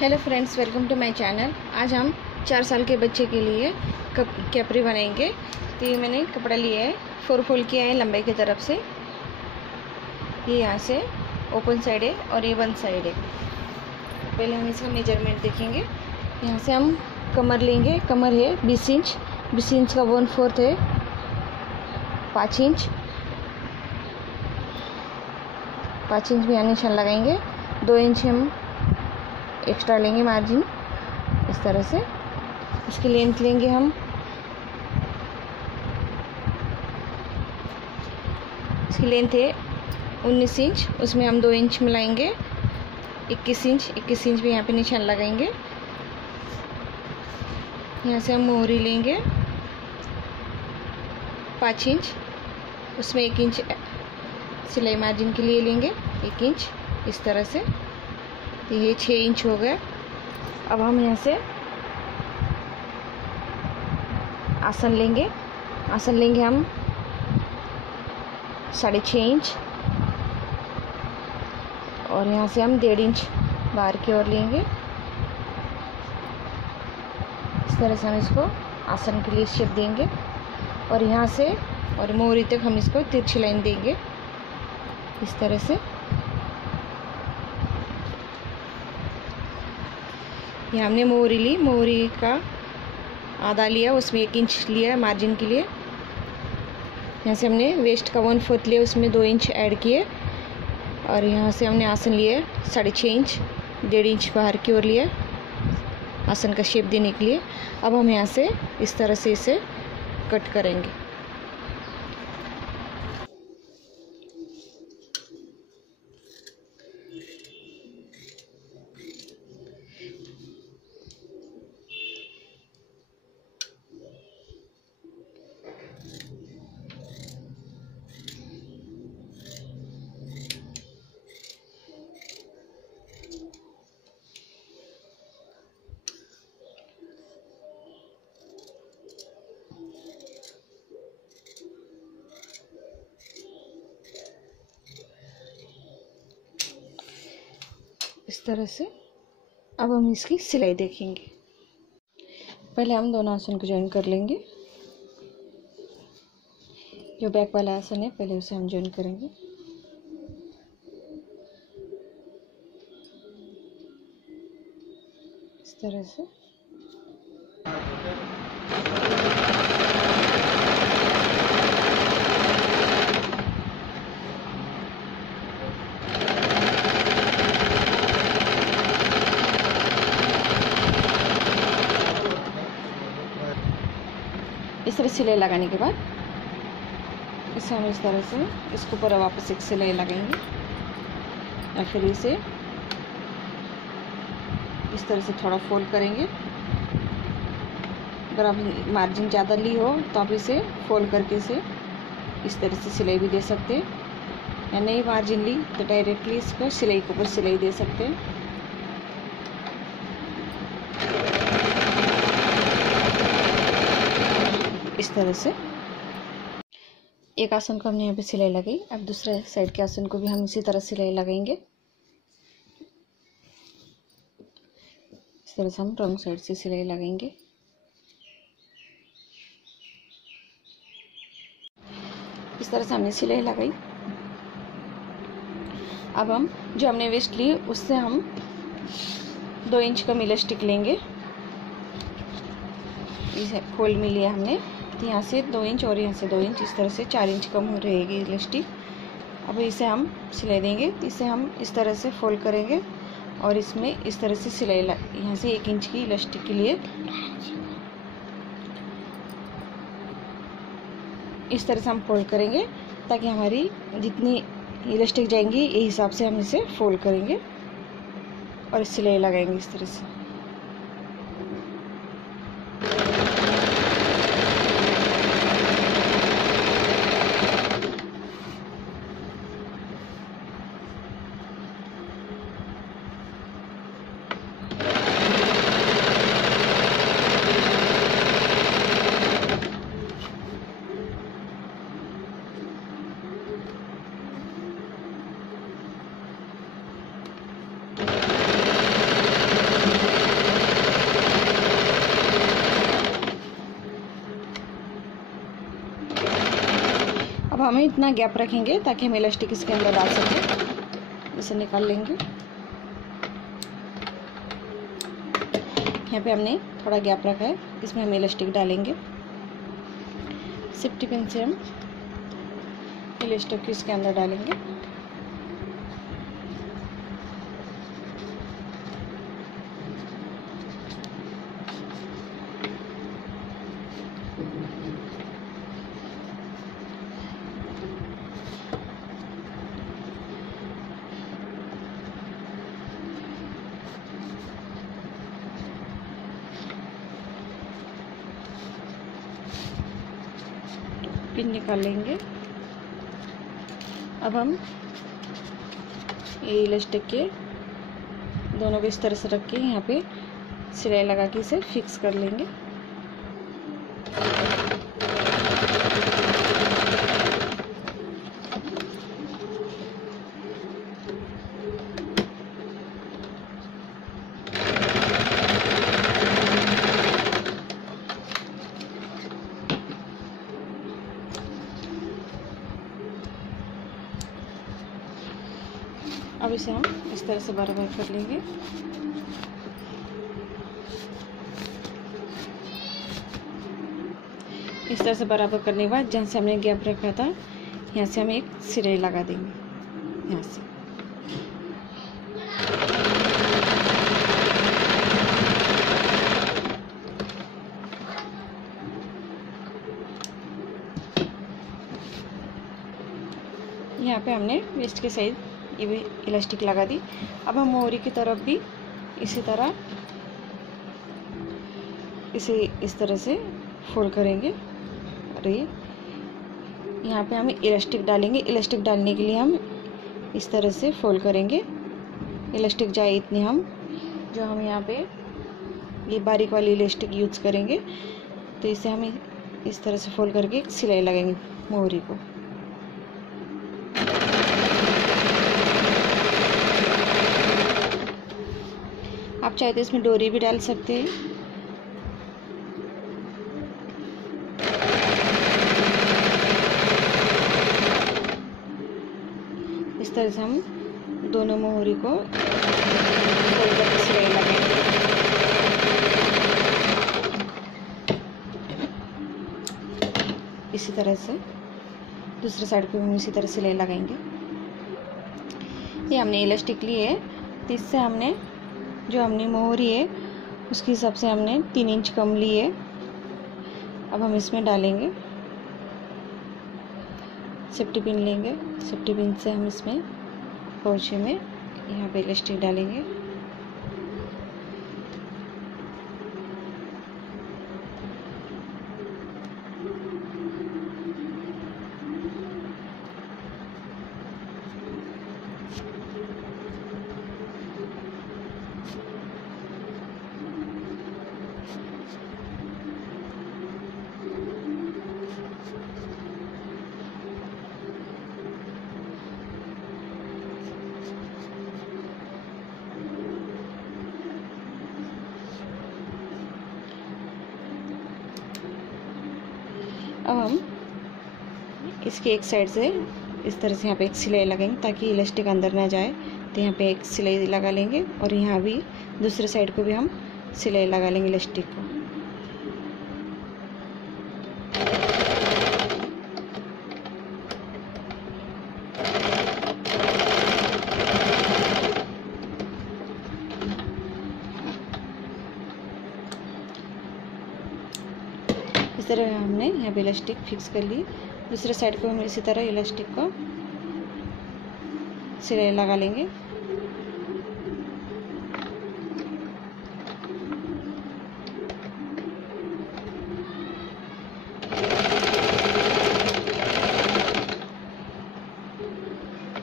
Hello friends, welcome to my channel. आज हम 4 साल के बच्चे के लिए कैप्री बनाएंगे। तो ये मैंने कपड़ा लिया है, 4 फोल्ड किया है लंबाई की तरफ से। ये यहाँ से ओपन साइड है और ये 1 साइड है। पहले हम इसका मेजरमेंट देखेंगे। यहाँ से हम कमर लेंगे। कमर है 20 इंच। 20 इंच का 1/4 है 5 इंच। 5 इंच भी यहाँ निशान लगाएंगे। 2 इंच हम एक्स्ट्रा लेंगे मार्जिन, इस तरह से। इसकी लेंथ लेंगे हम, इसकी लेंथ है 19 इंच। उसमें हम 2 इंच मिलाएंगे, 21 इंच। 21 इंच भी यहाँ पे निशान लगाएंगे। यहाँ से हम मोहरी लेंगे 5 इंच। उसमें 1 इंच सिलाई मार्जिन के लिए लेंगे, 1 इंच इस तरह से। ये 6 इंच हो गया। अब हम यहाँ से आसन लेंगे। आसन लेंगे हम 6.5 इंच और यहाँ से हम 1.5 इंच बाहर की ओर लेंगे। इस तरह से हम इसको आसन के लिए शेप देंगे और यहाँ से और मोहरी तक हम इसको तिरछी लाइन देंगे, इस तरह से। ये हमने मोहरी ली, मोहरी का आधा लिया, उसमें 1 इंच लिया मार्जिन के लिए। यहाँ से हमने वेस्ट का 1/4 लिया, उसमें 2 इंच ऐड किए और यहाँ से हमने आसन लिए 6.5 इंच, 1.5 इंच बाहर की ओर लिया आसन का शेप देने के लिए। अब हम यहाँ से इस तरह से इसे कट करेंगे। इस तरह से अब हम इसकी सिलाई देखेंगे। पहले हम दोनों आसन को ज्वाइन कर लेंगे। जो बैक वाला आसन है पहले उसे हम ज्वाइन करेंगे। इस तरह से सिलाई लगाने के बाद इसे हम इस तरह से इसके ऊपर वापस एक सिलाई लगाएंगे या फिर इसे इस तरह से थोड़ा फोल्ड करेंगे। अगर आप मार्जिन ज़्यादा ली हो तो आप इसे फोल्ड करके इसे इस तरह से सिलाई भी दे सकते हैं, या नहीं मार्जिन ली तो डायरेक्टली इसको सिलाई के ऊपर सिलाई दे सकते हैं। इस तरह से एक आसन को हमने यहाँ पे सिलाई लगाई। अब दूसरे साइड के आसन को भी हम इसी तरह सिलाई लगाएंगे। इस तरह से हम रॉन्ग साइड से सिलाई लगाएंगे। इस तरह से हमने सिलाई लगाई। अब हम जो हमने वेस्ट ली उससे हम 2 इंच का इलास्टिक लेंगे। इस फोल्ड में लिया हमने, तो यहाँ से 2 इंच और यहाँ से 2 इंच, इस तरह से 4 इंच कम हो रहेगी इलास्टिक। अब इसे हम सिलाई देंगे। इसे हम इस तरह से फोल्ड करेंगे और इसमें इस तरह से सिलाई यहाँ से 1 इंच की इलास्टिक के लिए इस तरह से हम फोल्ड करेंगे, ताकि हमारी जितनी इलास्टिक जाएंगी ये हिसाब से हम इसे फोल्ड करेंगे और सिलाई लगाएंगे इस तरह से। हम इतना गैप रखेंगे ताकि हम इलास्टिक इसके अंदर डाल सकें। इसे निकाल लेंगे। यहाँ पे हमने थोड़ा गैप रखा है, इसमें हम इलास्टिक डालेंगे। सेफ्टी पिन से हम इलास्टिक इसके अंदर डालेंगे। पिन निकाल लेंगे। अब हम ये इलास्टिक के दोनों को इस तरह से रख के यहाँ पे सिलाई लगा के इसे फिक्स कर लेंगे। अब इसे हम इस तरह से बराबर कर लेंगे। इस तरह से बराबर करने के बाद जहाँ से हमने गैप रखा था यहाँ से हम एक सिलाई लगा देंगे। यहाँ से यहाँ पे हमने वेस्ट के साइड ये भी इलास्टिक लगा दी। अब हम मोहरी की तरफ भी इसी तरह इसे इस तरह से फोल्ड करेंगे और ये यहाँ पे हम इलास्टिक डालेंगे। इलास्टिक डालने के लिए हम इस तरह से फोल्ड करेंगे। इलास्टिक जाए इतनी हम यहाँ पे ये बारीक वाली इलास्टिक यूज़ करेंगे, तो इसे हम इस तरह से फोल्ड करके सिलाई लगाएंगे मोहरी को। आप चाहे तो इसमें डोरी भी डाल सकते हैं। इस तरह से हम दोनों मोहरी को फोल्ड करके सिलाई लगाएंगे। इसी तरह से दूसरे साइड पे हम इसी तरह सिलाई लगाएंगे। ये हमने इलास्टिक ली है, तो इससे हमने जो हमने मोहरी है उसके हिसाब से हमने 3 इंच कम ली है। अब हम इसमें डालेंगे, सेफ्टी पिन लेंगे। सेफ्टी पिन से हम इसमें पोंछे में यहाँ पे इलास्टिक डालेंगे। अब हम इसके एक साइड से इस तरह से यहाँ पे एक सिलाई लगाएंगे ताकि इलास्टिक अंदर ना जाए। तो यहाँ पे एक सिलाई लगा लेंगे और यहाँ भी दूसरे साइड को भी हम सिलाई लगा लेंगे इलास्टिक को। इस तरह हमने यहाँ पे इलास्टिक फिक्स कर ली। दूसरे साइड को हम इसी तरह इलास्टिक को सिलाई लगा लेंगे।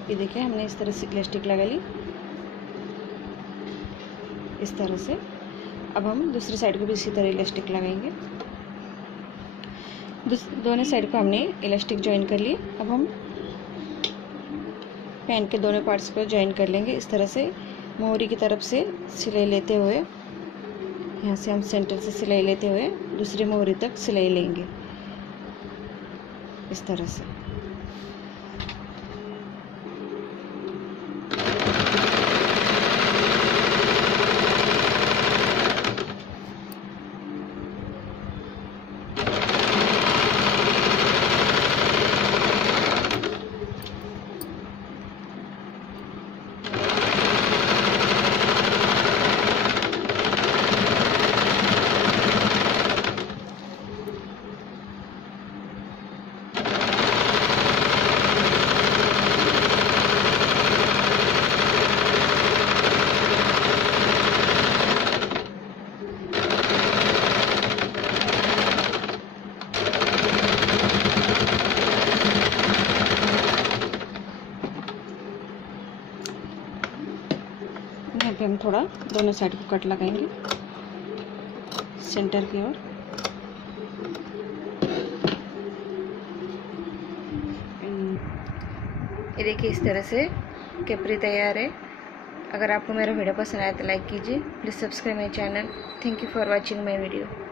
ये देखिए हमने इस तरह से इलास्टिक लगा ली इस तरह से। अब हम दूसरी साइड को भी इसी तरह इलास्टिक लगाएंगे। दोनों साइड को हमने इलास्टिक ज्वाइन कर लिए। अब हम पैंट के दोनों पार्ट्स को ज्वाइन कर लेंगे इस तरह से। मोहरी की तरफ से सिलाई लेते हुए यहाँ से हम सेंटर से सिलाई लेते हुए दूसरी मोहरी तक सिलाई लेंगे इस तरह से। थोड़ा दोनों साइड को कट लगाएंगे सेंटर की ओर। ये देखिए इस तरह से कैप्री तैयार है। अगर आपको मेरा वीडियो पसंद आया तो लाइक कीजिए। Please subscribe my channel. Thank you for watching my video.